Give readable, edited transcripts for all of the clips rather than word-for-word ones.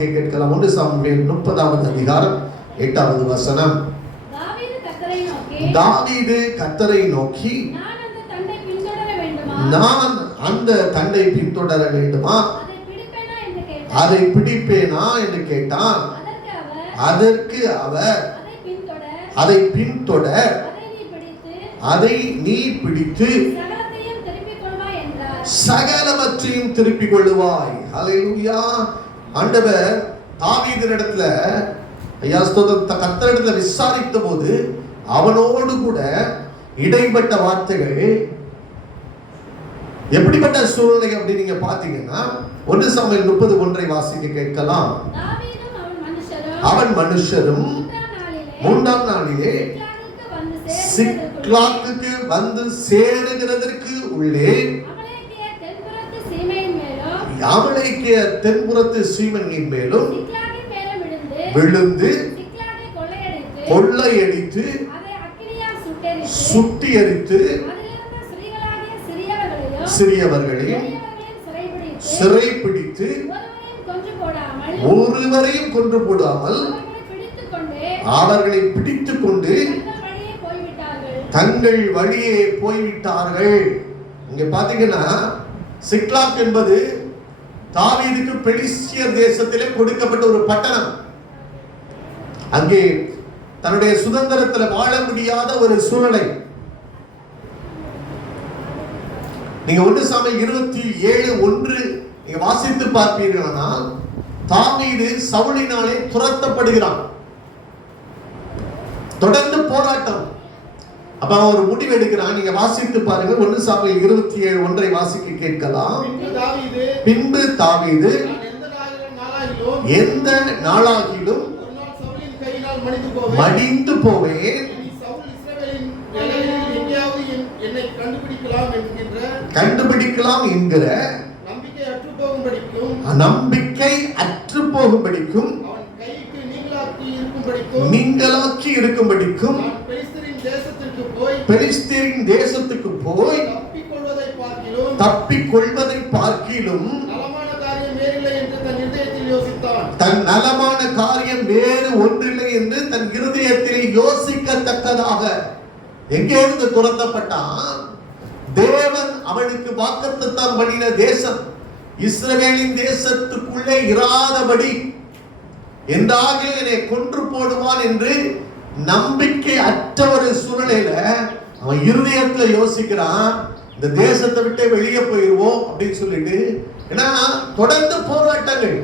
கேட்கலாம். 1 சாமுவேல் 30வது அதிகாரம் 8வது வசனம். தாவீது கர்த்தரை நோக்கி நான் அந்த தண்டை பின்தொடர வேண்டுமா, அதை பிடிப்பேனா என்று கேட்டான். அதற்கு அவர் அதை பின்தொடர், அதை நீ பிடித்து சகலவற்றையும் திருப்பிக் கொள்ளுவாய். ஹல்லேலூயா. ஆண்டவர் தாவீதினிடத்துல கர்த்தரிடத்துல விசாரித்த போது அவனோடு கூட இடைப்பட்ட வார்த்தைகள் எப்படிப்பட்ட சூழ்நிலை அப்படி நீங்க பாத்தீங்கன்னா 1 சாமுவேல் 30:1 வாசிக்க கேட்கலாம். அவன் மனுஷரும் 3ஆம் நாளிலே சிக்லாகுக்கு வந்து சேருகிறதற்கு உள்ளே அமலேக்கிய தென்புறத்து சீமையின் மேலும் விழுந்து கொள்ளையடித்து சுட்டி எரித்து சிறியவர்களையும் சிறைப்பிடித்து ஒருவரையும் கொன்று போடாமல் அவர்களை பிடித்துக் கொண்டு தங்கள் வழியே போய்விட்டார்கள். இங்க பாத்தீங்கன்னா சிக்லாக் என்பது தாவீதுக்கு பெலிஸ்தியர் தேசத்திலே கொடுக்கப்பட்ட ஒரு பட்டணம். அங்கே தன்னுடைய சுதந்திரத்தில் வாழ முடியாத ஒரு சூழ்நிலை. நீங்க 1 சாமுவேல் 27:1 நீங்க வாசித்து பார்ப்பீர்களானால் தாவீது சவுலினாலே துரத்தப்படுகிறான். தொடர்ந்து போராட்டம். அப்ப ஒரு முடிவு எடுக்கிறான். நீங்க வாசித்து பாருங்க. 1 சாமுவேல் 27:1 வாசிக்க கேட்கலாம். பின்பு தாவீது எந்த நாளாகிலும் மடிந்து போவேன், கண்டுபிடிக்கலாம் என்கிற நம்பிக்கை அற்று போகும்படிக்கும் நீங்களாக்கி இருக்கும்படிக்கும் பெலிஸ்தரின் தேசத்துக்கு போய் தப்பிக்கொள்வதை பார்க்கிலும் தன் நலமான காரியம் வேறு ஒன்றில்லை என்று தன் இருதயத்தில் யோசிக்கத்தக்கதாக எங்கே இருந்து துரத்தப்பட்டான்? தேவன் அவனுக்கு வாக்குத்தத்தம் பண்ணின தேசம் இஸ்ரவேலின் தேசத்துக்குள்ளே இராதபடி என்றாக என்னை கொன்று போடுவான் என்று நம்பிக்கை அற்ற ஒரு சூழ்நிலையில அவன் இருதயத்துல யோசிக்கிறான், இந்த தேசத்தை விட்டு வெளியே போயிருவோம் அப்படின்னு சொல்லிட்டு. ஏன்னா தொடர்ந்து போராட்டங்கள்,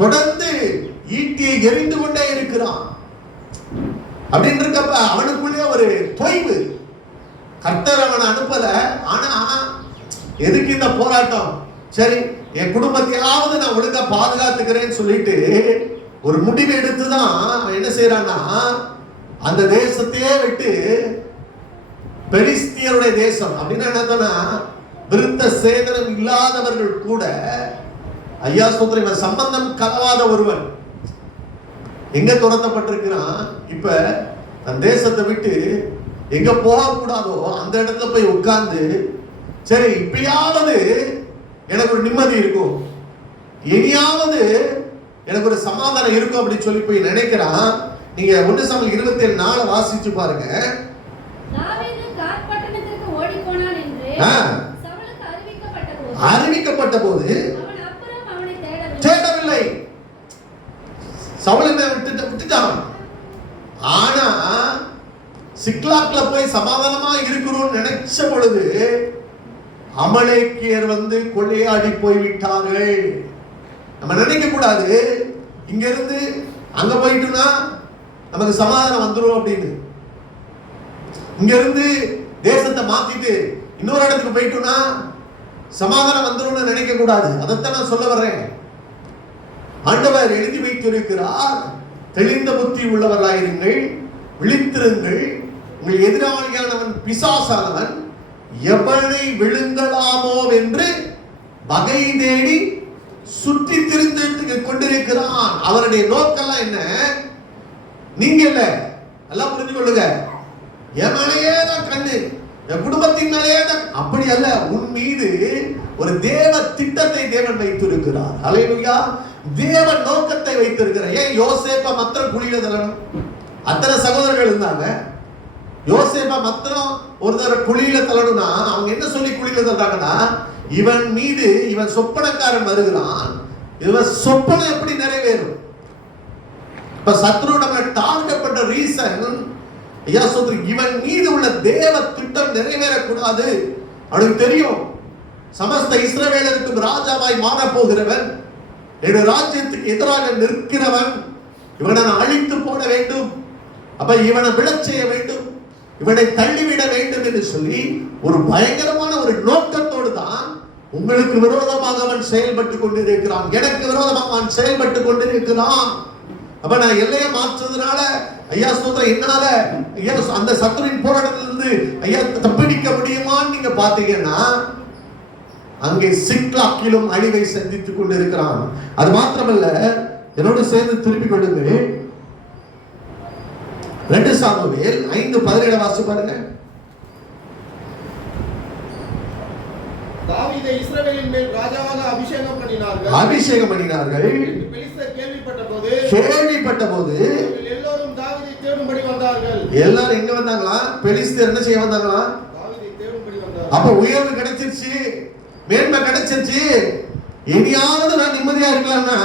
தொடர்ந்து ஈட்டியை எரிந்து கொண்டே இருக்கிறான். அப்படின்னு இருக்கப்ப அவனுக்குள்ளே ஒரு தொய்வு. கர்த்தர் அவனை அனுப்பல. ஆனா எதுக்கு இந்த போராட்டம்? சரி, என் குடும்பத்தையாவது நான் ஒழுங்கா பாதுகாத்துக்கிறேன்னு சொல்லிட்டு ஒரு முடிவு எடுத்துதான் அவன் என்ன செய்யறான்னா அந்த தேசத்தையே விட்டு பெலிஸ்தியருடைய தேசம் அப்படின்னா என்னன்னா விருத்த சேதனம் இல்லாதவர்கள் கூட ஐயா சோதரன் சம்பந்தம் கலவாத ஒருவன் எங்க துரத்தப்பட்டிருக்கிறான். இப்ப தன் தேசத்தை விட்டு எங்க போக கூடாதோ அந்த இடத்துல போய் உட்கார்ந்து சரி இப்பயாவது எனக்கு ஒரு நிம்மதி இருக்கும், இனியாவது எனக்கு ஒரு சமாதானம் இருக்கும் அப்படின்னு சொல்லி போய் நினைக்கிறான். நீங்க 1 சாமுவேல் 27:4 வாசிச்சு பாருங்க. அறிவிக்கப்பட்ட போது தேடவில்லை. சவுல் விட்டுட்டான். ஆனா சிக்லாக்ல போய் சமாதானமா இருக்கணும்னு நினைச்ச பொழுது அமலேக்கியர் வந்து கொள்ளையாடி போய்விட்டார்கள். நம்ம நினைக்க கூடாது இங்க இருந்து அங்க போயிட்டோம்னா நமக்கு சமாதானம் வந்துடும் அப்படின்னு. இங்க இருந்து தேசத்தை மாத்திட்டு இன்னொரு இடத்துக்கு போயிட்டோம்னா சமாதானம் வந்துடும் நினைக்க கூடாது. அதைத்தான் நான் சொல்ல வர்றேன். ஆண்டவர் எழுதி வைத்திருக்கிறார், தெளிந்த புத்தி உள்ளவர்களாயிருங்கள், விழித்திருங்கள், உங்கள் எதிராளியானவன் பிசாசானவன் எவனை விழுங்கலாமோ என்று வகை தேடி சுற்றி திரிந்து கொண்டிருக்கிறான். அவருடைய நோக்கெல்லாம் என்ன? நீங்க இல்ல, எல்லாம் புரிஞ்சு கொள்ளுங்க. என் மேலேயே தான் கண்ணு, என் குடும்பத்தின் மேலேயே தான். அப்படி அல்ல, உன் மீது ஒரு தேவ திட்டத்தை தேவன் வைத்திருக்கிறார். ஹல்லேலூயா. தேவன் நோக்கத்தை வைத்திருக்கிறார். ஏன் யோசேப்பை மாத்திரம் குழியில தள்ளணும்? அத்தனை சகோதரர்கள் இருந்தாங்க. யோசேப்பை மாத்திரம் ஒரு தடவை குழியில தள்ளணும்னா அவங்க என்ன சொல்லி குழியில தள்ளுறாங்கன்னா, இவன் மீது இவன் சொப்பனக்காரன் வருகிறான், இவன் சொப்பனை எப்படி நிறைவேறும்? இப்ப சத்ரு நம்ம டார்கெட் பண்ற ரீசன், ஐயா சொல்ற இவன் மீது உள்ள தேவ திட்டம் நிறைவேறக்கூடாது. அவனுக்கு தெரியும் சமஸ்த இஸ்ரவேலருக்கு ராஜாவாய் மாற போகிறவன், என்னுடைய ராஜ்யத்துக்கு எதிராக நிற்கிறவன், இவனை நான் அழித்து போட வேண்டும், அப்ப இவனை விழச் செய்ய வேண்டும், இவனை தள்ளிவிட வேண்டும் என்று சொல்லி ஒரு பயங்கரமான ஒரு நோக்கத்தோடு தான் உங்களுக்கு விரோதமாக அவன் செயல்பட்டு கொண்டிருக்கிறான், எனக்கு விரோதமாக அவன் செயல்பட்டு கொண்டிருக்கிறான். அப்ப நான் எல்லையை மாற்றுறதுனால ஐயா ஸ்தோத்திரம் என்னால ஐயா அந்த சத்துருவின் போராட்டத்திலிருந்து ஐயா தப்பிக்க முடியுமான்னு நீங்க பாத்தீங்கன்னா அங்கே சிக்லாக்கிலும் அழிவை சந்தித்துக் கொண்டிருக்கிறான். அது மாத்திரமல்ல, என்னோடு சேர்ந்து திருப்பிக் கொள்ளுங்க 2 சாமுவேல் 5:17 வாசி பாருங்க. தாவீதை இஸ்ரவேலின் மேல் ராஜாவாக அபிஷேகம் பண்ணினார்கள். பெலிஸ்தர் கேள்விப்பட்டபோது எல்லோரும் தாவீதை தேடும்படி வந்தார்கள். எல்லாரும் எங்க வந்தாங்களா? பெலிஸ்தர் என்ன செய்ய வந்தாங்களா? தாவீதை தேடும்படி வந்தார்கள். அப்ப உயர்வு கிடைச்சிருச்சு, மேன்மை கிடைச்சிருச்சு, இனியாவது நான் நிம்மதியா இருக்கலாம்னா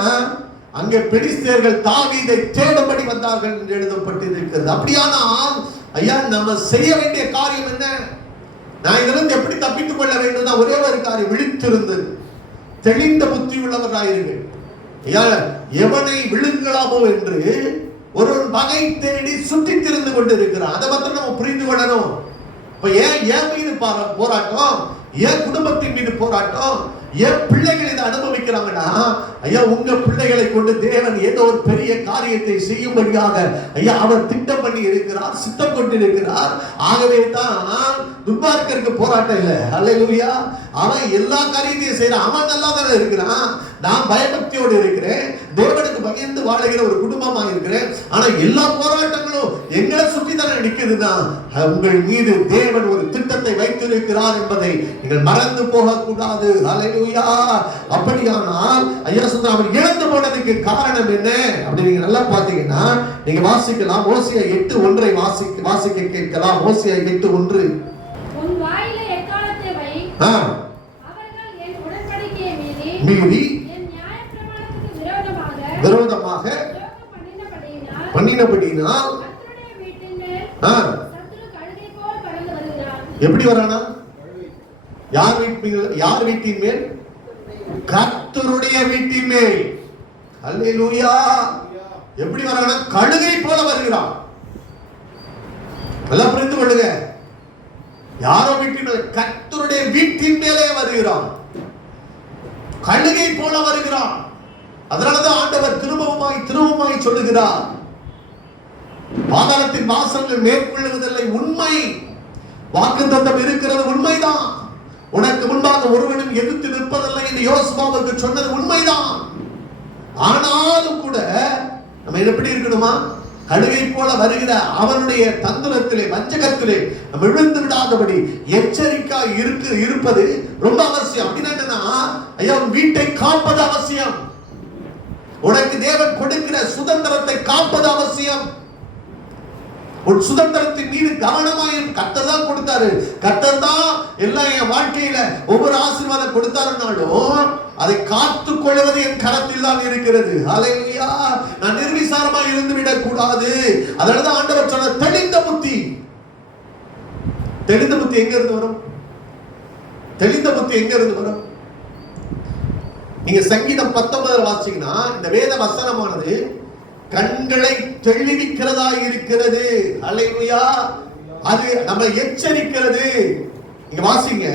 அங்கே பெலிஸ்தர்கள் தாவீதை தேடும்படி வந்தார்கள் என்று எழுதப்பட்டிருக்கிறது. அப்படியானால் ஐயா நம்ம செய்ய வேண்டிய காரியம் என்ன? நான் இதிலிருந்து எப்படி தப்பித்துக் கொள்ள வேண்டும்? ஒரே ஒரு காரியம், விழித்திருந்து தெளிந்த புத்தி உள்ளவராயிருங்கள். எவனை விழுங்கலாமோ என்று ஒருவன் பகை தேடி சுற்றி திரிந்து கொண்டிருக்கிறான். அதை மட்டும் நம்ம புரிந்து கொள்ளணும். இப்ப ஏன் மீது போராட்டம், ஏன் குடும்பத்தின் மீது போராட்டம், ஏன் பிள்ளைகள் இதை அனுபவிக்கிறாங்கன்னா, ஐயா உங்க பிள்ளைகளை கொண்டு தேவன் ஏதோ ஒரு பெரிய காரியத்தை செய்யும்படியாக ஐயா அவர் திட்டம் பண்ணி இருக்கிறார், சித்தம் கொண்டு இருக்கிறார். ஆகவே தான் துன்மார்க்கருக்கு போராட்டம் இல்லை. அல்லேலூயா. அவன் எல்லா காரியத்தையும் செய்யறான், அவன் நல்லா தானே இருக்கிறான். நான் பயபக்தியோடு இருக்கிறேன், தேவனுக்கு பயந்து வாழுகிற ஒரு குடும்பமா இருக்கிறேன். ஆனா எல்லா போராட்டங்களும் எங்களை சுற்றி தானே நிற்குதுன்னா உங்கள் மீது தேவன் ஒரு திட்டத்தை வைத்திருக்கிறார் என்பதை நீங்கள் மறந்து போக கூடாது. அல்லேலூயா. அப்படியானால் ஐயா சொல்ற அவர் இழந்து போனதுக்கு காரணம் என்ன அப்படி நீங்க நல்லா பாத்தீங்கன்னா நீங்க வாசிக்கலாம். ஓசியா 8:1 வாசிக்க கேட்கலாம். ஓசியா 8:1. உன் வாயில எக்காலத்தை வை, அவர்கள் என் உடன்படிக்கையை மீறி என் நியாயப்பிரமாணத்துக்கு விரோதமாக பண்ணினபடியினால் கர்த்தருடைய வீட்டின் மேல் சத்துரு கழுகை போல் பறந்து வருகிறான். எப்படி வரானா? யார் வீட்டின் மேல்? கர்த்தருடைய வீட்டின் மேல். அல்லேலூயா. எப்படி வரானா? கழுகை போல வருகிறான். நல்லா புரிந்து கொள்ளுங்க. யாரோ வீட்டின் மேல், கர்த்தருடைய வீட்டின் மேலே வருகிறான், கழுகை போல வருகிறான். அதனாலதான் ஆண்டவர் திரும்பவுமாய் சொல்லுகிறார், பாதாளத்தின் வாசல்கள் மேற்கொள்ளுவதில்லை. உண்மை, வாக்குத்தத்தம் இருக்கிறது, உண்மைதான். உனக்கு முன்பாக ஒருவனும் எதிர்த்து நிற்பதில்லை என்று யோசுவாவுக்கு சொன்னது உண்மைதான். ஆனாலும் கூட நம்ம எப்படி இருக்கணுமா? கழுகை போல வருகிற அவனுடைய தந்திரத்திலே, வஞ்சகத்திலே நம்ம விழுந்து விடாதபடி எச்சரிக்கையாய் இருப்பது ரொம்ப அவசியம். அப்படின்னா ஐயா வீட்டை காப்பது அவசியம். உனக்கு தேவன் கொடுக்கிற சுதந்திரத்தை காப்பது அவசியம். ஒரு சுதந்திரத்தின் மீது கவனமாயும் கர்த்தர் தான் கொடுத்தாரு. கர்த்தர் தான் எல்லாம் என் வாழ்க்கையில ஒவ்வொரு ஆசீர்வாதம் கொடுத்தாருனாலும் அதை காத்துக் கொள்வது என் கரத்தில் தான் இருக்கிறது. ஹல்லேலூயா. நான் நிர்விசாரமாக இருந்து விடக் கூடாது. அதனாலதான் ஆண்டவர் சொன்ன தெளிந்த புத்தி. தெளிந்த புத்தி எங்க இருந்து வரும்? தெளிந்த புத்தி எங்க இருந்து வரும்? நீங்க சங்கீதம் 19 வாசிங்கன்னா இந்த வேத வசனமானது கண்களை தெளிவிக்கிறதா இருக்கிறது. அல்லேலூயா. அது நம்ம எச்சரிக்கிறது. நீங்க வாசிங்க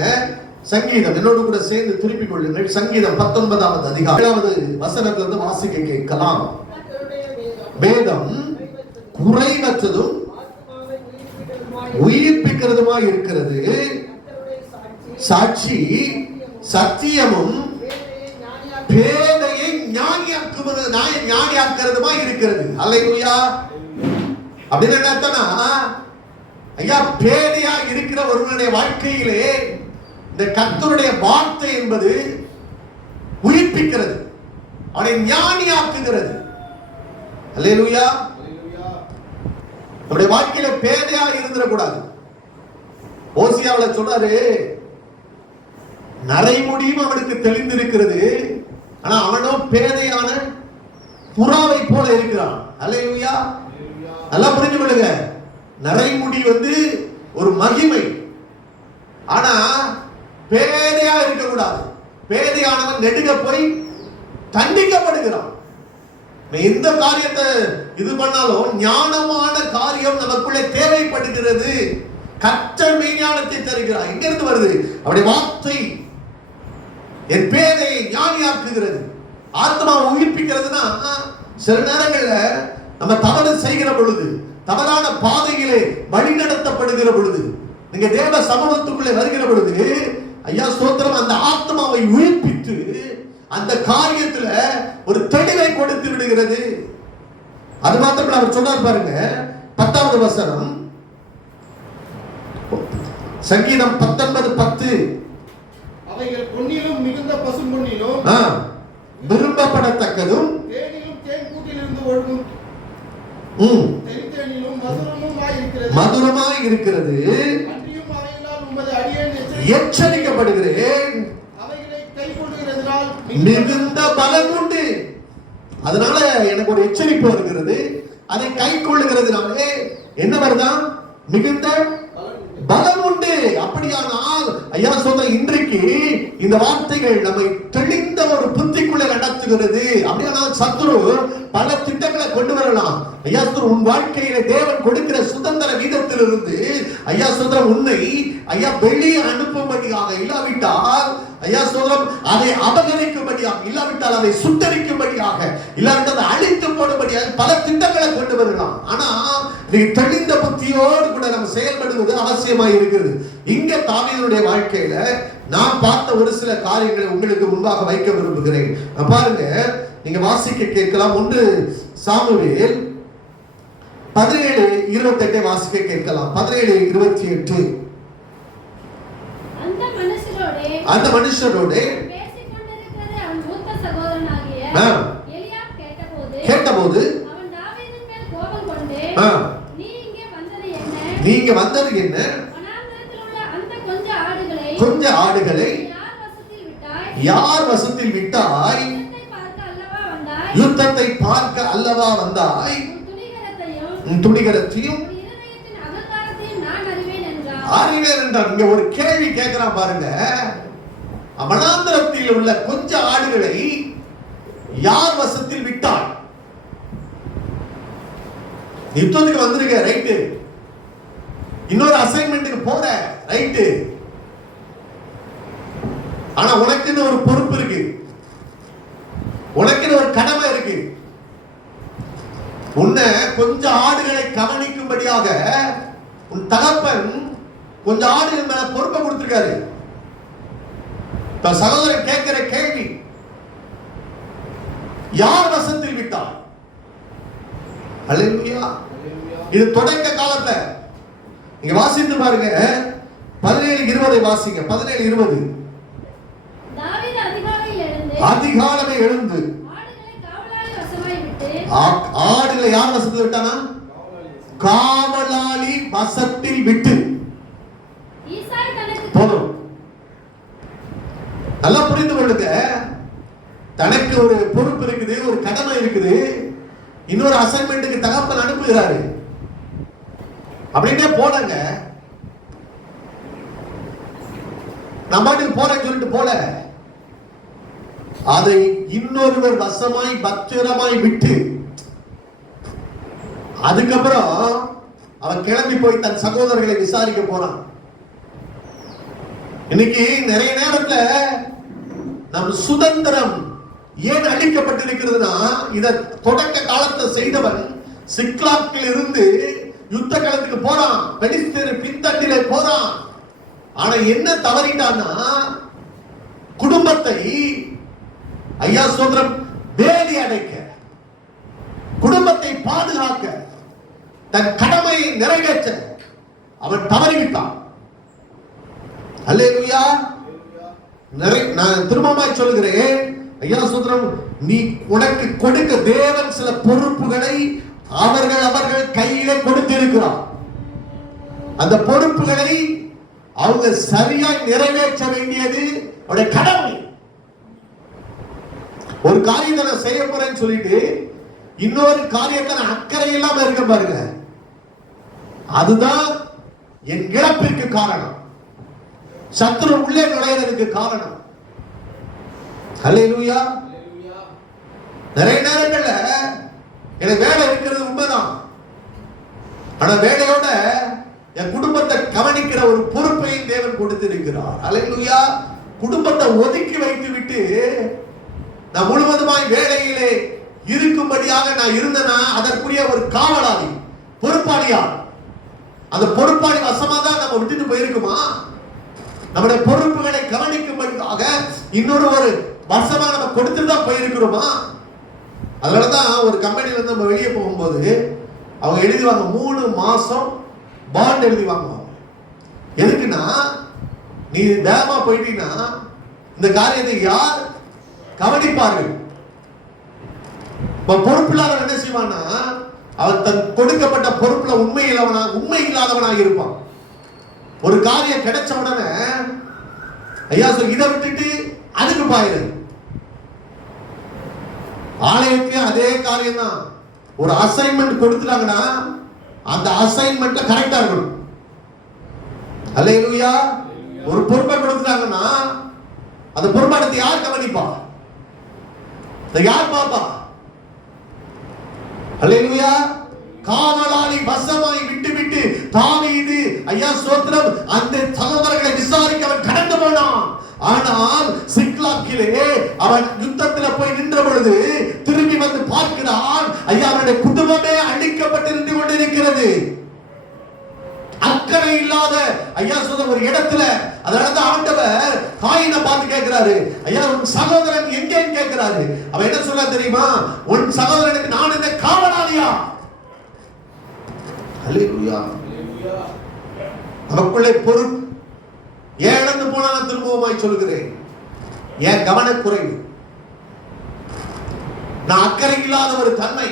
சங்கீதம், என்னோடு கூட சேர்ந்து திருப்பிக் கொள்ளுங்கள். சங்கீதம் 19வது அதிகாரம் 7வது வசனத்திலிருந்து வாசிக்க கேட்கலாம். வேதம் குறைவற்றதும் உயிர்ப்பிக்கிறதுமாய் இருக்கிறது, சாட்சி சத்தியமும் பேதையை ஞானியாக்குறதுமா இருக்கிறது. அல்லேலூயா. அப்படின்னு என்ன அர்த்தம்னா, ஐயா பேதையா இருக்கிற ஒருவனுடைய வாழ்க்கையிலே இந்த கர்த்தருடைய வார்த்தை என்பது உயிர்ப்பிக்கிறது. அவனை ஞானியாக்குகிறது. அல்லேலூயா. நம்முடைய வாழ்க்கையில பேதையா இருந்துடக்கூடாது. ஓசியாவில் சொல்றாரு, நரைமுடியும் அவனுக்கு தெளிந்திருக்கிறது, ஆனா அவனோ பேதையான புறாவை போல இருக்கிறான். அல்லேலூயா. நல்லா புரிஞ்சு கொள்ளுங்க. நரைமுடி ஒரு மகிமை, ஆனா பேதையா இருக்கக்கூடாது. பேதையானவன் நெடுக போய் தண்டிக்கப்படுகிறான். எந்த காரியத்தை இது பண்ணாலும் ஞானமான காரியம் நமக்குள்ளே தேவைப்படுகிறது. கர்த்தர் மெய்ஞானத்தை தருகிறார். எங்க இருந்து வருது? அவருடைய வார்த்தை என் பேதையை ஞானியாக்குகிறது. ஆத்மாவை உயிர்ப்பிக்கிறதுனா, சில நேரங்கள்ல நம்ம தவறு செய்கிற பொழுது, தவறான பாதையிலே வழி நடத்தப்படுகிற பொழுது, நீங்க தேவ சமூகத்துக்குள்ளே வருகிற பொழுது, ஐயா ஸ்தோத்திரம், அந்த ஆத்மாவை உயிர்ப்பித்து அந்த காரியத்துல ஒரு தெளிவை கொடுத்து விடுகிறது. அது மாத்திரம் அவர் சொன்னார் பாருங்க, 10வது வசனம், சங்கீதம் 19:10. அவைகள் பொன்னிலும் மிகுந்த பசும்பொன்னிலும் விரும்பப்படத்தக்கதும் தேனிலும் தேன் கூட்டிலிருந்து ஒழுகும் தெளித்தேனிலும் மதுரமாய் இருக்கிறது. அன்றியும் அவைகளால் உமது அடியேன் எச்சரிக்கப்படுகிறேன். அவைகளை கைக்கொள்ளுகிறதினால் மிகுந்த பலம் உண்டு. அதனால எனக்கு ஒரு எச்சரிப்பு வருகிறது. அதை கை கொள்ளுகிறதுனாலே என்ன வருதான்? மிகுந்த பலம் உண்டு. அப்படியானால் ஐயா சொல்ற, இன்றைக்கு இந்த வார்த்தைகள் நம்மை தெளிந்த ஒரு புத்திக்குள்ளே நடத்துகிறது. அப்படியானால் சத்துரு பல திட்டங்களை கொண்டு வரலாம். ஐயா சொல்ற, உன் வாழ்க்கையில தேவன் கொடுக்கிற சுதந்திர வீதத்திலிருந்து ஐயா சொல்ற உன்னை ஐயா வெளியே அனுப்பும்படியாக, இல்லாவிட்டால் ஐயா சொல்றோம் அதை அபகரிக்கும்படியாக, இல்லாவிட்டால் அதை சுட்டரிக்கும்படியாக, இல்லாவிட்டால் அதை அழித்து போடும்படியாக பல திட்டங்களை கொண்டு வரலாம். ஆனா நீ தெளிந்த புத்தியோடு கூட நம்ம செயல்படுவது அவசியமாக இருக்கிறது. இங்க தாவீதுடைய வாழ்க்கையில நான் பார்த்த ஒரு சில காரியங்களை உங்களுக்கு முன்பாக வைக்க விரும்புகிறேன். பாருங்க, நீங்க வாசிக்க கேட்கலாம். 1 சாமுவேல் 17:28 வாசிக்க கேட்கலாம். 17:28. அந்த மனுஷரோட கேட்டபோது நீங்க வந்தது என்ன? கொஞ்ச ஆடுகளை யார் வசத்தில் விட்டாய்? யுத்தத்தை பார்க்க அல்லவா வந்தாய்? துணிகரத்தையும் அறிவேன் என்றார். இங்க ஒரு கேள்வி கேட்கிறான் பாருங்க. வனாந்திரத்தில் உள்ள கொஞ்ச ஆடுகளை யார் வசத்தில் விட்டாய்? யுத்தத்துக்கு வந்திருக்க, ரைட்டு. இன்னொரு அசைன்மெண்ட்டுக்கு போற, ரைட்டு. ஆனா உனக்குன்னு ஒரு பொறுப்பு இருக்கு, உனக்குன்னு ஒரு கடமை இருக்கு. உன்னை கொஞ்சம் ஆடுகளை கவனிக்கும்படியாக உன் தகப்பன் கொஞ்சம் ஆடுகள் மேல பொறுப்பை கொடுத்திருக்காரு. சகோதரன் கேட்கிற கேள்வி, யார் வசத்தில் விட்டார்? அல்லேலூயா. இது தொடக்க காலத்துல நீங்க வாசித்து பாருங்க. 17:20 வாசிங்க. 17:20. அதிகாலமே எழுந்து ஆடுகளை யார் வசத்தில் விட்டானா? காவலாளி வசத்தில் விட்டு. போதும், நல்லா புரிந்து கொள்ளுங்க. தனக்கு ஒரு பொறுப்பு இருக்குது, ஒரு கடமை இருக்குது. இன்னொரு அசைன்மெண்ட்டுக்கு தகப்பன் அனுப்புகிறாரு. அப்படின்னே போனங்க, நம்ம பாட்டுக்கு போறேன்னு சொல்லிட்டு போல, அதை இன்னொருவர் வசமாய் பத்திரமாய் விட்டு அதுக்கப்புறம் அவன் கிளம்பி போய் தன் சகோதரர்களை விசாரிக்க போறான். இன்னைக்கு நிறைய நேரத்துல நம் சுதந்திரம் ஏன் அளிக்கப்பட்டிருக்கிறதுனா, இத தொடக்க காலத்தை செய்தவன் சிக்லாக்கில் இருந்து யுத்த களத்துக்கு போறான், பெலிஸ்தீர் பின்தட்டிலே போறான். ஆனா என்ன தவறிட்டான்னா, குடும்பத்தை ஐயா ஸ்தோத்திரம் வேலி அடைக்க, குடும்பத்தை பாதுகாக்க, தன் கடமையை நிறைவேற்ற அவன் தவறிவிட்டான். அல்லேலூயா. நான் திரும்பமாய் சொல்கிறேன், ஐயா சுத்திரம், நீ உனக்கு கொடுக்க தேவன் சில பொறுப்புகளை அவர்கள் கையிலே கொடுத்திருக்கிறார். அந்த பொறுப்புகளை அவங்க சரியாய் நிறைவேற்ற வேண்டியது அவருடைய கடமை. ஒரு காரியத்தை நான் செய்ய போறேன்னு சொல்லிட்டு இன்னொரு காரியத்தை நான் அக்கறை இல்லாம இருக்க பாருங்க, அதுதான் என் இழப்பிற்கு காரணம், சத்துரு உள்ளே நுழையிறதுக்கு காரணம். ஹல்லேலூயா. நிறைய நேரங்கள்ல எனக்கு வேலை இருக்கிறது உண்மைதான், ஆனா வேலையோட என் குடும்பத்தை கவனிக்கிற ஒரு பொறுப்பையும் தேவன் கொடுத்திருக்கிறார். ஹல்லேலூயா. குடும்பத்தை ஒதுக்கி வைத்து விட்டு நான் முழுவதுமாய் வேலையிலே இருக்கும்படியாக நான் இருந்தேனா அதற்குரிய ஒரு காவலாளி, பொறுப்பாளியா, அந்த பொறுப்பாளி வசமா தான் நம்ம விட்டுட்டு போயிருக்குமா? நம்முடைய பொறுப்புகளை கவனிக்கும்படியாக இன்னொரு ஒரு வசமா நம்ம கொடுத்துட்டு தான் போயிருக்கிறோமா? அதனாலதான் ஒரு கம்பெனில இருந்து நம்ம வெளியே போகும்போது அவங்க எழுதிவாங்க 3 மாசம் பாண்ட் எழுதி வாங்குவாங்க. எதுக்குன்னா, நீ வேகமா போயிட்டீங்கன்னா இந்த காரியத்தை யார் கவனிப்பார்கள்? பொறுப்பில்லாதவன் என்ன செய்வான்னா, அவன் தன் கொடுக்கப்பட்ட பொறுப்புல உண்மை இல்லாதவனாக இருப்பான். ஒரு காரியம் கிடைச்ச உடனே ஐயா இதை விட்டுட்டு அதுக்கு பாயிரு. ஆலயத்துக்கு அதே காரியம் தான். ஒரு அசைன்மெண்ட் கொடுத்துட்டாங்கன்னா அந்த அசைன்மெண்ட்ல கரெக்டா இருக்கணும். அல்லேலூயா. ஒரு பொறுப்பை கொடுத்துட்டாங்கன்னா அந்த பொறுப்பாடத்தை யார் கவனிப்பா? யார் பாப்பா? அல்லேலூயா. காவலாளி வசமாய் விட்டு தாவீது ஐயா ஸ்தோத்திரம் அந்த சகோதரர்களை விசாரிக்க அவன் கடந்து போனான். ஆனால் சிக்லாக்கிலே அவன் யுத்தத்தில் போய் நின்ற பொழுது திரும்பி வந்து பார்க்கிறான், ஐயா அவனுடைய குடும்பமே அழிக்கப்பட்டு நின்று கொண்டிருக்கிறது. அக்கறை இல்லாத ஐயா சொல்ற ஒரு இடத்துல, அதனாலதான் ஆண்டவர் காயினை பார்த்து கேட்கிறாரு, ஐயா உன் சகோதரன் எங்கேன்னு கேட்கிறாரு. அவன் என்ன சொல்ல தெரியுமா? உன் சகோதரனுக்கு நான் என்ன காவலாளியா? அல்லேலூயா. நமக்குள்ளே பொறுப்பு ஏன் இழந்து போனா நான் திரும்பவுமாய் சொல்கிறேன், ஏன் கவனக்குறைவு, நான் அக்கறை இல்லாத ஒரு தன்மை.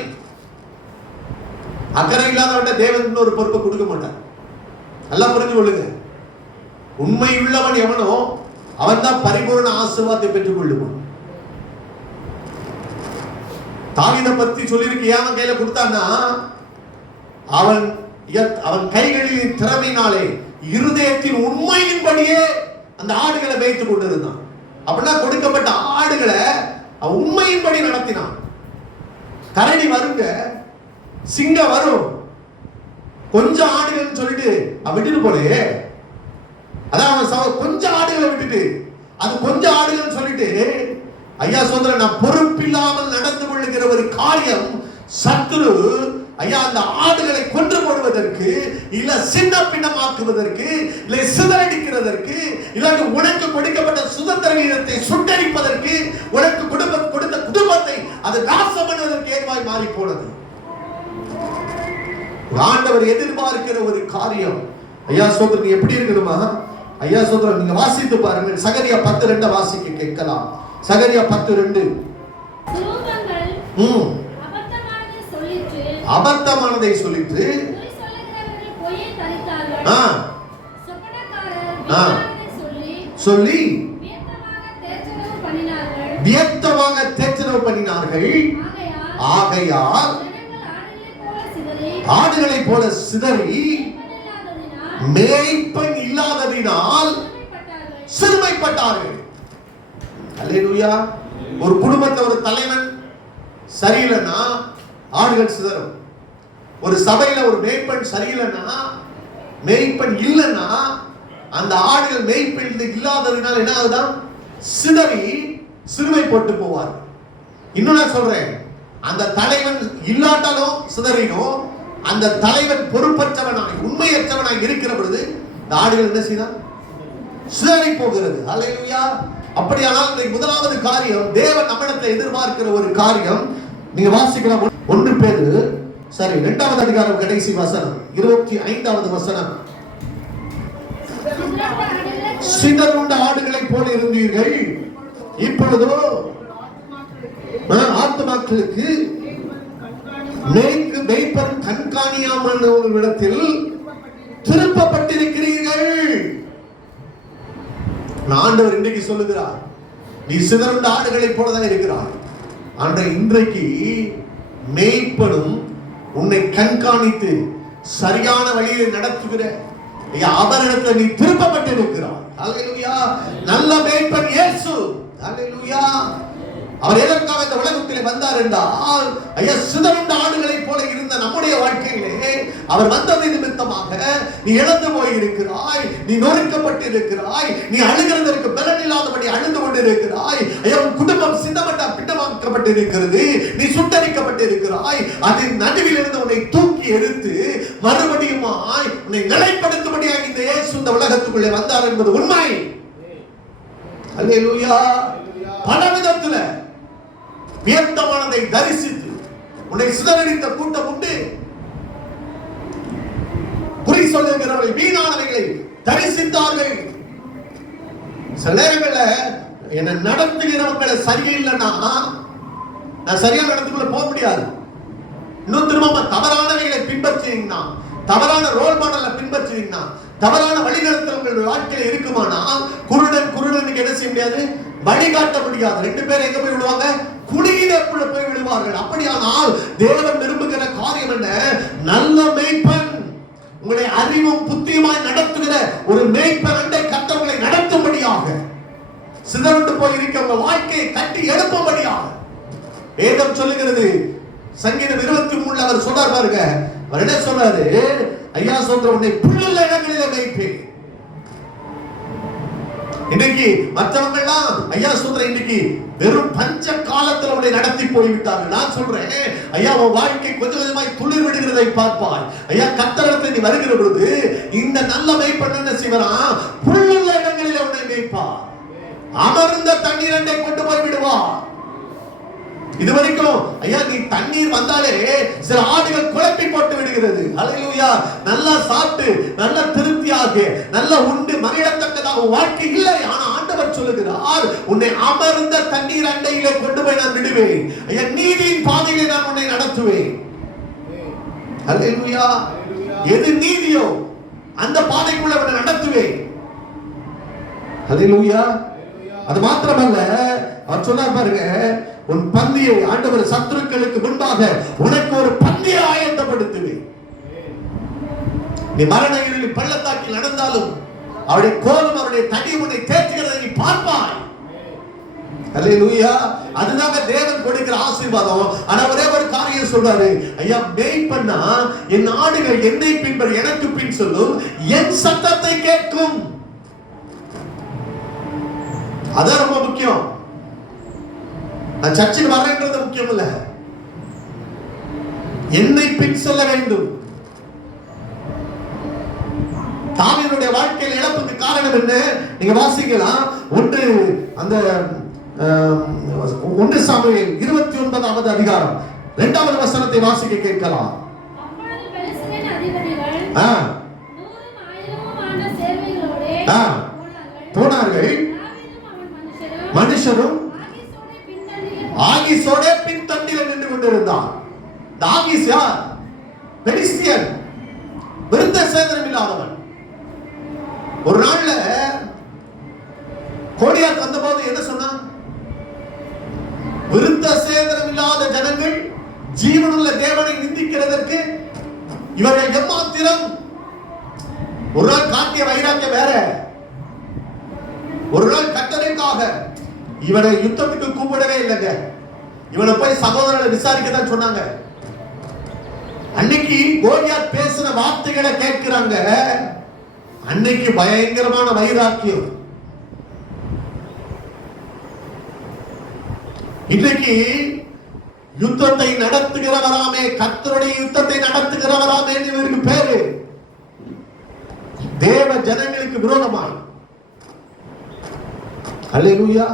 அக்கறை இல்லாதவன்ட்ட தேவன் இன்னொரு பொறுப்பை கொடுக்க மாட்டார். நல்லா புரிஞ்சு கொள்ளுங்க. உண்மை உள்ளவன் எவனோ அவன் தான் பரிபூர்ண ஆசீர்வாதத்தை பெற்றுக் கொள்ளுவான். தாவீதை பத்தி சொல்லியிருக்கு, ஏன் கையில கொடுத்தான்னா அவன் கைகளின் திறமையினாலே இருதயத்தின் உண்மையின்படியே அந்த ஆடுகளை வைத்துக் கொண்டிருந்தான். அப்படின்னா கொடுக்கப்பட்ட ஆடுகளை அவன் உண்மையின்படி நடத்தினான். கரடி வருங்க, சிங்கம் வரும், கொஞ்சம் ஆடுகள் சொல்லிட்டு அவன் விட்டுட்டு போலே. அதான் அவன் கொஞ்சம் ஆடுகளை விட்டுட்டு அது கொஞ்சம் ஆடுகள் சொல்லிட்டு ஐயா சொல்ற நான் பொறுப்பில்லாமல் நடந்து கொள்ளுகிற ஒரு காரியம் சத்துரு ஐயா அந்த ஆடுகளை கொன்று போடுவதற்கு, இல்ல சின்ன பின்னமாக்குவதற்கு, இல்ல சிதறடிக்கிறதற்கு, இல்ல உனக்கு கொடுக்கப்பட்ட சுதந்திர வீதத்தை சுட்டரிப்பதற்கு, உனக்கு கொடுத்த குடும்பத்தை அது நாசம் பண்ணுவதற்கு ஏதுவாய் மாறி போனது. ஆண்டவர் எதிர்பார்க்கிற ஒரு காரியம். ஐயா சோதரன் எப்படி இருக்கணுமா? ஐயா சோதரன் நீங்க வாசித்து பாருங்க. சகரியா 10:2 வாசிக்க கேட்கலாம். சகரியா 10:2. அபத்தமானதை சொல்லிட்டு சொல்லி வியர்த்தமாக தேர்ச்சனவு பண்ணினார்கள். ஆகையால் ஆடுகளை போல சிதறி மேய்ப்பன் இல்லாததினால் சிறுமைப்பட்டார்கள். அல்லேலூயா. ஒரு குடும்பத்தை ஒரு தலைவன் சரியில்லைன்னா ஆடுகள் சிதறும். ஒரு சபையில ஒரு மேய்ப்பன் சரியில்லைன்னா, மேய்ப்பன் இல்லைன்னா அந்த ஆடுகள் மேய்ப்பன் இல்லாததினால் என்ன ஆகுதான்? சிதறி சிறுமை போட்டு போவார். இன்னும் நான் சொல்றேன், அந்த தலைவன் இல்லாட்டாலும் சிதறிடும். அந்த தலைவன் பொறுப்பற்றவனாய் உண்மையற்றவனாய் இருக்கிற பொழுது இந்த ஆடுகள் என்ன செய்தான்? சிதறி போகிறது. அல்லேலூயா. அப்படியானால் இந்த முதலாவது காரியம் தேவன் நம்மிடத்தில் எதிர்பார்க்கிற ஒரு காரியம். நீங்க வாசிக்கலாம் 1 பேதுரு 2வது அதிகாரம் கடைசி வசனம் 25வது வசனம். சிதறுண்ட ஆடுகளை போல இருந்தீர்கள், இப்பொழுதோ ஆத்துமாக்களுக்கு மேய்ப்பரும் கண்காணியாமனிடத்தில் திருப்பப்பட்டிருக்கிறீர்கள். ஆண்டவர் இன்றைக்கு சொல்லுகிறார், நீ சிதறுண்ட ஆடுகளைப் போலதான் இருக்கிறார். இன்றைக்கு மேய்ப்பனும் உன்னை கண்காணித்து சரியான வழியை நடத்துகிற அவரிடத்தில் நீ திருப்பப்பட்டிருக்கிறார். அல்லேலூயா. நல்ல மேய்ப்பன் இயேசு. அல்லேலூயா. அவர் எதற்காக இந்த உலகத்திலே வந்தார் என்றால், சிதறுண்ட ஆடுகளைப் போல இருந்த நம்முடைய வாழ்க்கையிலே அவர் வந்ததை நிமித்தமாக நீ இழந்து போயிருக்கிறாய், நீ நொறுக்கப்பட்டிருக்கிறாய், நீ அழுகிறதற்கு பலன் இல்லாதபடி அழுது கொண்டிருக்கிறாய், உன் குடும்பம் பிண்டமாக்கப்பட்டிருக்கிறது, நீ சுட்டரிக்கப்பட்டிருக்கிறாய். அதன் நடுவில் இருந்து உன்னை தூக்கி எடுத்து மறுபடியும் உன்னை நிலைப்படுத்தும்படியாக இந்த இயேசு இந்த உலகத்துக்குள்ளே வந்தார் என்பது உண்மை. அல்லேலூயா. பலவிதத்துல வியர்த்தமானதை தரிசித்து உன்னை சிதறடித்த கூட்டம் உண்டு. குறி சொல்லுகிறவர்கள் வீணானவைகளை தரிசித்தார்கள். சில நேரங்கள்ல என்ன நடத்துகிறவங்களை சரியில்லைன்னா நான் சரியான இடத்துக்குள்ள போக முடியாது. இன்னும் திரும்ப தவறானவைகளை பின்பற்றினீங்கன்னா, தவறான ரோல் மாடலை பின்பற்றினீங்கன்னா, தவறான வழிநடத்தல் வாழ்க்கையில் இருக்குமானால் குருடனுக்கு என்ன செய்ய முடியாது, வழிகாட்ட முடியாது. ரெண்டு பேரும் எங்க போய் விடுவாங்க, குழியில போய் விடுவார்கள். அப்படியானால் தேவன் விரும்புகிற காரியம் என்ன? நல்ல மேய்ப்பன், உங்களை அறிவும் புத்தியுமாய் நடத்துகிற ஒரு மேய்ப்பன் அண்டை கர்த்தர்களை நடத்தும்படியாக, சிதறுண்டு போய் இருக்கிற வாழ்க்கையை கட்டி எழுப்பும்படியாக வேதம் சொல்லுகிறது. சங்கீதம் 23 அவர் சொல்றார் பாருங்க. அவர் என்ன சொல்றாரு? ஐயா சொல்ற, உன்னை புல்லுள்ள இடங்களிலே மேய்ப்பேன். இன்னைக்கு மற்றவங்க எல்லாம் ஐயா சொல்ற இன்னைக்கு வெறும் பஞ்ச காலத்துல உன்னை நடத்தி போய்விட்டார்கள். நான் சொல்றேன், ஐயா உன் வாழ்க்கை கொஞ்சம் கொஞ்சமாய் துளிர் விடுகிறதை பார்ப்பாய். ஐயா கர்த்தரிடத்தில் நீ வருகிற பொழுது இந்த நல்ல மேய்ப்பன் என்ன செய்வான்? புல்லுள்ள இடங்களிலே உன்னை மேய்ப்பார், அமர்ந்த தண்ணீர் அண்டை கொண்டு போய் விடுவார். இதுவரைக்கும் ஐயா நீ தண்ணீர் வந்தாலே சில ஆடுகள் குழப்பி போட்டு விடுகிறது. அல்லேலூயா. நல்லா சாப்பிட்டு நல்ல திருப்தியாக நல்ல உண்டு மகிழத்தக்கதாக வாழ்க்கை இல்லை. ஆனா ஆண்டவர் சொல்லுகிறார், உன்னை அமர்ந்த தண்ணீர் அண்டையிலே கொண்டு போய் நான் விடுவேன். ஐயா நீதியின் பாதையிலே நான் உன்னை நடத்துவேன். அல்லேலூயா. எது நீதியோ அந்த பாதைக்குள்ள உன்னை நடத்துவேன். அல்லேலூயா. அது மாத்திரமல்ல, அவர் சொன்னார் பாருங்க, உன் பந்தியை ஆண்டவர் சத்துருக்களுக்கு முன்பாக உனக்கு ஒரு பந்தியை ஆயத்தப்படுத்துவேன். நீ மரண இருளில் பள்ளத்தாக்கில் நடந்தாலும் அவருடைய கோலம் அவருடைய தடி உன்னை தேற்றுகிறதை நீ பார்ப்பாய். அல்லேலூயா. அதுதாங்க தேவன் கொடுக்கிற ஆசீர்வாதம். ஆனா ஒரே ஒரு காரியம் சொல்றாரு, ஐயா மேய்ப்பன்னா என் ஆடுகள் என்னை பின்பற்றி எனக்கு பின் சொல்லும், என் சத்தத்தை கேட்கும். அதான் ரொம்ப முக்கியம். நான் சர்ச்சுக்கு வரேன்றது முக்கியம் இல்ல, என்னை பின் சொல்ல வேண்டும். தாவீதுடைய வாழ்க்கையில் இழப்புக்கு காரணம் என்ன? நீங்க வாசிக்கலாம். ஒன்று சாமுவேல் 29வது அதிகாரம் 2வது வசனத்தை வாசிக்க கேட்கலாம். அப்பொழுது பெலிஸ்தரின் அதிபதிகள் 100ம் 1000ம் ஆன சேவகர்களோடே போனார்கள். மனுஷரும் ஆகீஸோட பின்தண்டில் நின்று கொண்டிருந்தான். ஆகீஸ் யார்? பெலிஸ்தியன், விருத்த சேதனம் இல்லாதவன். ஒரு நாள்ல கோலியாத் வந்தபோது என்ன சொன்னான்? விருத்த சேதனம் இல்லாத ஜனங்கள் ஜீவனுள்ள தேவனை நிந்திக்கிறதற்கு இவர்கள் எம்மாத்திரம். ஒரு நாள் காட்டிய வைராக்கியம் வேற, ஒரு நாள் கட்டளைக்காக இவனை யுத்தத்துக்கு கூப்பிடவே இல்லைங்க. இவனை போய் சகோதரனை விசாரிக்க தான் சொன்னாங்க. அன்னைக்கு கோலியாத் பேசின வார்த்தைகளை கேட்கிறாங்க. அன்னைக்கு பயங்கரமான வைராக்கியம். இன்றைக்கு யுத்தத்தை நடத்துகிறவராமே, கர்த்தருடைய யுத்தத்தை நடத்துகிறவராமே இவருக்கு பேரு. தேவ ஜனங்களுக்கு விரோதமாய். அல்லேலூயா.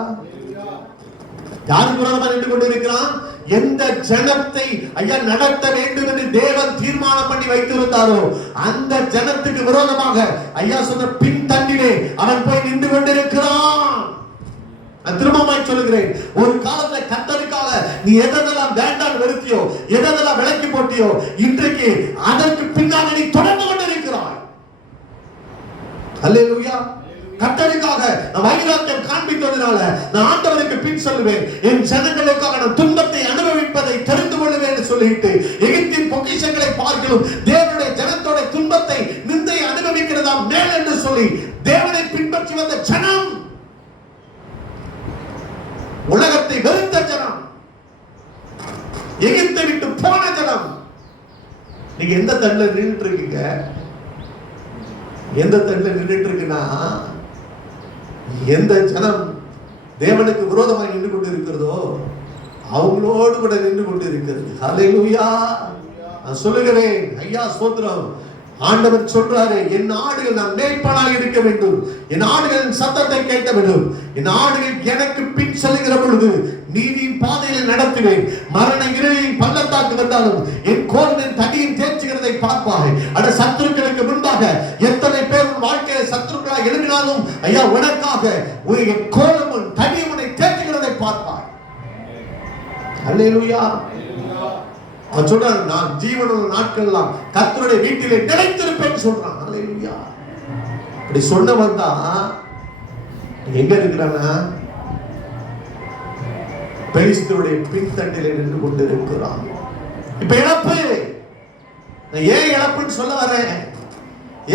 யாருக்கு விரோதமாக நின்று கொண்டிருக்கிறான்? எந்த ஜனத்தை ஐயா நடத்த வேண்டும் என்று தேவன் தீர்மானம் பண்ணி வைத்திருந்தாரோ அந்த ஜனத்துக்கு விரோதமாக ஐயா சொன்ன பின் தண்டிலே அவன் போய் நின்று கொண்டிருக்கிறான். நான் திரும்பமாய் சொல்லுகிறேன், ஒரு காலத்துல கர்த்தருக்காக நீ எதெல்லாம் வேண்டாம் வெறுத்தியோ, எதெல்லாம் விலக்கி போட்டியோ, இன்றைக்கு அதற்கு பின்னாடி நீ தொடர்ந்து கொண்டிருக்கிறாய். அல்லேலூயா. கர்த்தருக்காக நான் வைராக்கியம் காண்பித்ததனால நான் ஆண்டவருக்கு பின் சொல்லுவேன், என் ஜனங்களுக்காக நான் துன்பத்தை அனுபவிப்பதை தெரிந்து கொள்வேன் என்று சொல்லிட்டு எகிப்தின் பொக்கிஷங்களை பார்க்கிறோம். தேவனுடைய ஜனத்தோட துன்பத்தை நிந்தை அனுபவிக்கிறதா மேல் என்று சொல்லி தேவனை பின்பற்றி வந்த ஜனம், உலகத்தை வெறுத்த ஜனம், எகிப்தை விட்டு போன ஜனம். நீங்க எந்த தண்ணில நின்றுட்டு இருக்கீங்க? எந்த தண்ணில நின்றுட்டு இருக்குன்னா, எந்த ஜனம் தேவனுக்கு விரோதமாக நின்று கொண்டு இருக்கிறதோ அவங்களோடு கூட நின்று கொண்டு இருக்கிறது. ஹல்லேலூயா. நான் சொல்லுகிறேன், ஐயா ஸ்தோத்திரம். ஆண்டவர் சொல்றாரு, என் ஆடுகள் நான் மேய்ப்பனாக இருக்க வேண்டும், என் ஆடுகளின் சத்தத்தை கேட்க வேண்டும், என் ஆடுகள் எனக்கு பின் செல்கிற பொழுது நீதியின் பாதையில் நடத்துவேன். மரண இருளின் பள்ளத்தாக்கு வந்தாலும் என் கோலின் தடியின் தேய்ச்சுகிறதை பார்ப்பாய். அட சத்துருக்களுக்கு முன்பாக எத்தனை பேர் உன் வாழ்க்கையில சத்துருக்களாக எழுதினாலும் ஐயா உனக்காக என் கோலும் தடியும் உன்னை தேய்ச்சுகிறதை பார்ப்பாய். அல்லேலூயா. அவன் சொல்றான், நான் ஜீவனுள்ள நாட்கள் எல்லாம் கர்த்தருடைய வீட்டிலே நிலைத்திருப்பேன் சொல்றான். அல்லேலூயா. அப்படி சொன்னவன் தான் எங்க இருக்கிறானா? பெலிஸ்தருடைய பின்தண்டிலே நின்று கொண்டிருக்கிறான். இப்ப இழப்பு, நான் ஏன் இழப்புன்னு சொல்ல வரேன்,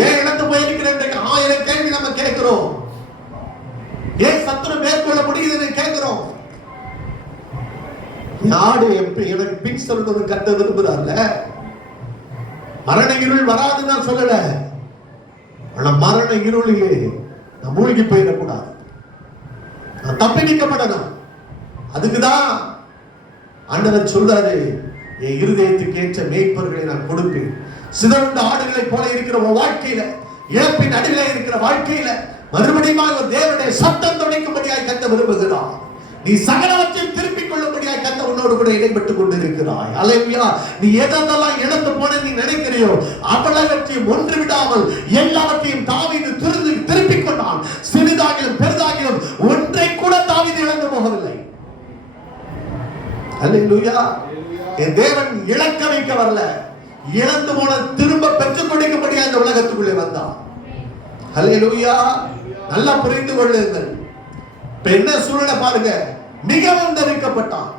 ஏன் இழந்து போயிருக்கிறேன் 1000 கேள்வி நம்ம கேட்கிறோம். ஏன் சத்துரு மேற்கொள்ள முடியுதுன்னு கேட்கிறோம். நாடு எனக்கு பின் சொல்றது கட்ட விரும்புறாருல. மரண இருள் வராதுன்னு நான் சொல்லல, ஆனா மரண இருளிலே நான் மூழ்கி போயிடக்கூடாது, நான் தப்பி நிற்கப்படணும். அதுக்குதான் ஆண்டவர் சொல்றாரு, என் இருதயத்துக்கு ஏற்ற மேய்ப்பர்களை நான் கொடுப்பேன். சிதறுண்ட ஆடுகளை போல இருக்கிற உன் வாழ்க்கையில, இழப்பின் நடுவிலே இருக்கிற வாழ்க்கையில மறுபடியும் ஒரு தேவனுடைய சத்தம் துடைக்கும்படியாய் கத்த விரும்புகிறார். நீ சகலவற்றையும் திருப்பிக் கொள்ளும்படியாய் கத்த உன்னோடு கூட இடைப்பட்டுக் கொண்டிருக்கிறாய். அல்லேலூயா. நீ எதெல்லாம் இழந்து போன நீ நினைக்கிறியோ அவ்வளவற்றையும் ஒன்று விடாமல் எல்லாவற்றையும் தாவீது திருப்பிக் கொண்டான். சிறிதாகிலும் பெரிதாகிலும் ஒன்றை கூட தாவீது இழந்து போகவில்லை. அல்லேலூயா. என் தேவன் இழக்க வைக்க வரல, இழந்து போன திரும்ப பெற்றுக் கொடுக்கும்படியா இந்த உலகத்துக்குள்ளே வந்தான். அல்லேலூயா. நல்லா புரிந்து கொள்ளுங்கள். என்ன சூழ்நிலை பாருங்க, மிகவும் நெருக்கப்பட்டான்,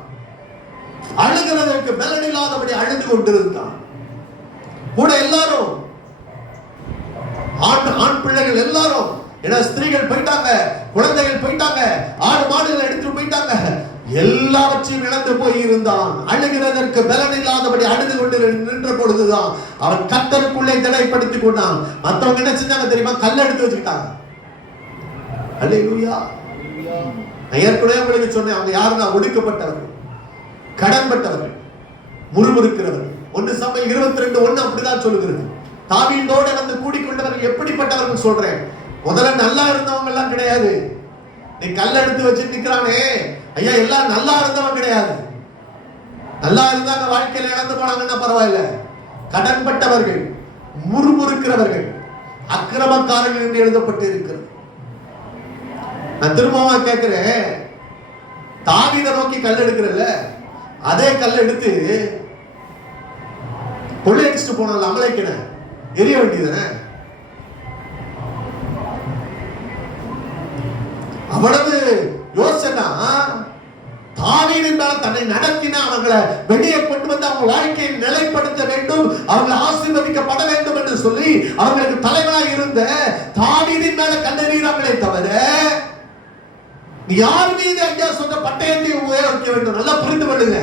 அழுகிறதற்கு பலன் இல்லாதபடி அழுது கொண்டிருந்தான். கூட எல்லாரும் ஆண் பிள்ளைகள் எல்லாரும், ஏன்னா ஸ்திரீகள் போயிட்டாங்க, குழந்தைகள் போயிட்டாங்க, ஆடு மாடுகள் எடுத்து போயிட்டாங்க, எல்லாவற்றையும் இழந்து போய் இருந்தான். அழுகிறதற்கு பலன் இல்லாதபடி அழுது கொண்டு நின்ற பொழுதுதான் அவன் கர்த்தருக்குள்ளே திடப்படுத்திக் கொண்டான். மற்றவங்க என்ன செஞ்சாங்க தெரியுமா? கல்ல எடுத்து வச்சுக்கிட்டாங்க. அல்லேலூயா. நான் ஏற்கனவே உங்களுக்கு சொன்னேன், அவங்க யாருன்னா ஒடுக்கப்பட்டவர்கள், கடன்பட்டவர்கள், முறுமுறுக்கிறவர்கள். 1 சாமுவேல் 22:1 அப்படிதான் சொல்லுகிறது. தாவீதோட வந்து கூடிக்கொண்டவர்கள் எப்படிப்பட்டவர்கள் சொல்றேன். முதல்ல நல்லா இருந்தவங்க எல்லாம் கிடையாது. நீ கல்ல எடுத்து வச்சு நிக்கிறானே ஐயா, எல்லாம் நல்லா இருந்தவங்க கிடையாது. நல்லா இருந்தாங்க, வாழ்க்கையில இழந்து போனாங்கன்னா பரவாயில்ல. கடன்பட்டவர்கள், முறுமுறுக்கிறவர்கள், அக்கிரமக்காரர்கள் என்று எழுதப்பட்டு இருக்கிறது. நான் திரும்பமா கேட்கிறேன், தாவீதை நோக்கி கல் எடுக்கிறல்ல, அதே கல் எடுத்து கொள்ளையடிச்சுட்டு போனால அமலேக்கின எரிய வேண்டியதுதானே? அவ்வளவு யோசனை. தாவீதின் மேல தன்னை நடத்தின அவங்களை வெளியே கொண்டு வந்து அவங்க வாழ்க்கையை நிலைப்படுத்த வேண்டும், அவங்களை ஆசீர்வதிக்கப்பட வேண்டும் என்று சொல்லி அவங்களுக்கு தலைவனாக இருந்த தாவீதின் மேல கல்லெறிகிறாங்களே தவிர யார் மீது ஐயா சொந்த பட்டயத்தை உபயோகிக்க வேண்டும். நல்லா புரிந்து கொள்ளுங்க.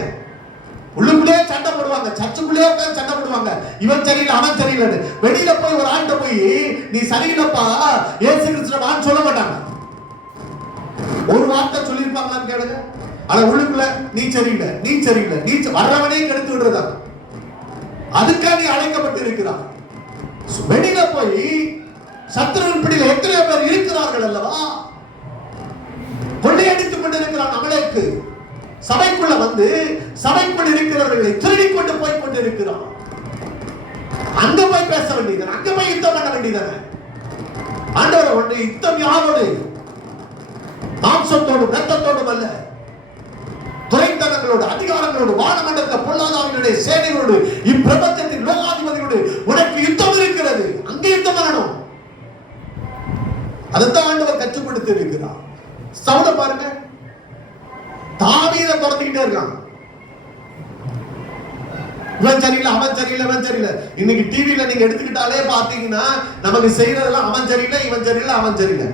உள்ளுக்குள்ளே சண்டை போடுவாங்க, சர்ச்சுக்குள்ளே உட்கார்ந்து சண்டை போடுவாங்க. இவன் சரியில்லை, அவன் சரியில்லை. வெளியில போய் ஒரு ஆண்ட போய் நீ சரியில்லப்பா இயேசு கிறிஸ்துவான்னு சொல்ல மாட்டாங்க. ஒரு வார்த்தை சொல்லியிருப்பாங்களான்னு கேளுங்க. ஆனா உள்ளுக்குள்ள நீ சரியில்லை, நீ சரியில்லை, நீ வர்றவனே கெடுத்து விடுறதாங்க. அதுக்காக நீ அழைக்கப்பட்டு இருக்கிறார். வெளியில போய் சத்துருவின் பிடியில் எத்தனையோ பேர் இருக்கிறார்கள் அல்லவா? கொள்ளையடித்துக் கொண்டிருக்கிறான் அமலேக்கு. சபைக்குள்ள வந்து சபைக்குள் இருக்கிறவர்களை திருடிக் கொண்டு போய் கொண்டிருக்கிறான். அங்க போய் பேச வேண்டியது, அங்க போய் யுத்தம் பண்ண வேண்டியது. ஆண்டவர் ஒன்று யுத்தம் யாரோடு? மாம்சத்தோடும் இரத்தத்தோடும் அல்ல, துரைத்தனங்களோடு, அதிகாரங்களோடு, வானமண்டல பொல்லாதாவினுடைய சேனைகளோடு, இப்பிரபஞ்சத்தின் லோகாதிபதிகளோடு உனக்கு யுத்தம் இருக்கிறது. அங்கே யுத்தம் பண்ணணும். அதைத்தான் ஆண்டவர் கற்றுப்படுத்தி இருக்கிறார். சவுல பாருங்க, தாவீதை துரத்திக்கிட்டே இருக்கான். இவன் சரியில்லை, அவன் சரியில்லை, இவன் சரியில்லை. இன்னைக்கு டிவியில நீங்க எடுத்துக்கிட்டாலே பாத்தீங்கன்னா நமக்கு செய்யறதெல்லாம் அவன் சரியில்லை, இவன் சரியில்லை, அவன் சரியில்லை.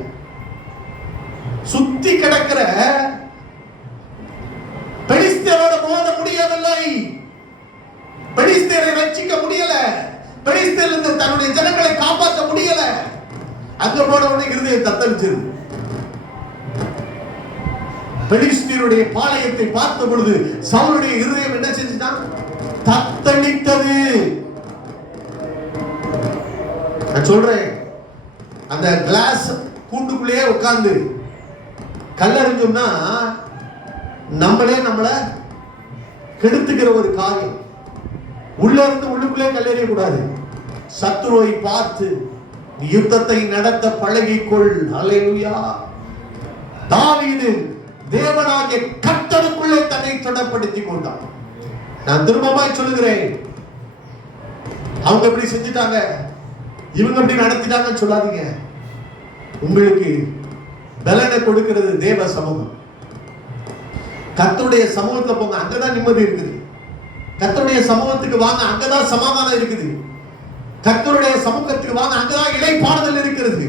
சுத்தி கிடக்கிற பெலிஸ்தரோட மோத முடியவில்லை, பெலிஸ்தரை ரட்சிக்க முடியல, பெலிஸ்தரிலிருந்து தன்னுடைய ஜனங்களை காப்பாற்ற முடியல. அங்க போனவனே இருதயம் தத்தளிச்சது. பெலிஸ்தருடைய பாளையத்தை பார்த்த பொழுது சவுலுடைய இருதயம் என்ன செஞ்சுட்டான்? தத்தளித்தது. நான் சொல்றேன், அந்த கிளாஸ் கூண்டுக்குள்ளேயே உட்கார்ந்து கல்லறிஞ்சோம்னா நம்மளே நம்மள கெடுத்துக்கிற ஒரு காரியம். உள்ள இருந்து உள்ளுக்குள்ளே கல்லெறிய கூடாது. சத்துருவை பார்த்து யுத்தத்தை நடத்த பழகிக்கொள். அல்லேலூயா. தாவீது தேவனாகிய கர்த்தருக்குள்ளே தன்னை தொடப்படுத்திக் கொண்டான். நான் திரும்பமாய் சொல்லுகிறேன், அவங்க எப்படி செஞ்சுட்டாங்க, இவங்க எப்படி நடத்திட்டாங்கன்னு சொல்லாதீங்க. உங்களுக்கு பலனை கொடுக்கிறது தேவ சமூகம். கர்த்தருடைய சமூகத்துல போங்க, அங்கதான் நிம்மதி இருக்குது. கர்த்தருடைய சமூகத்துக்கு வாங்க, அங்கதான் சமாதானம் இருக்குது. கர்த்தருடைய சமூகத்துக்கு வாங்க, அங்கதான் இளைப்பாறுதல் இருக்கிறது.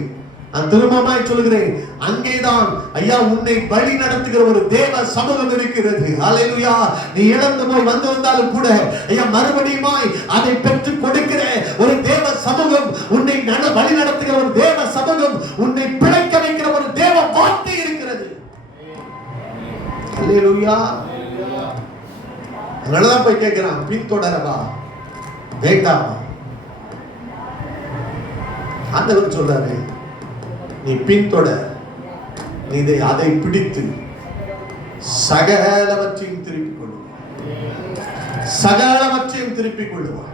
நான் திரும்பமாய் சொல்கிறேன், அங்கேதான் ஐயா உன்னை வழி நடத்துகிற ஒரு தேவ சமூகம் இருக்கிறது. ஹல்லேலூயா. நீ இழந்து போய் வந்தாலும் கூட ஐயா மறுபடியுமாய் அதை பெற்றுக் கொடுக்கிற ஒரு தேவ சமூகம், உன்னை வழி நடத்துகிற ஒரு தேவ சமூகம், உன்னை பிழைக்க வைக்கிற ஒரு தேவ வார்த்தை இருக்கிறது. ஹல்லேலூயா. அதனாலதான் போய் கேட்கிறான், பின்தொடரவா வேண்டாமா? ஆண்டவர் சொல்றாரு, நீ பின்தொடர், நீ அதை பிடித்து சகலவற்றையும் திருப்பிக் கொள்ளுவாய், சகலவற்றையும் திருப்பிக் கொள்ளுவாய்.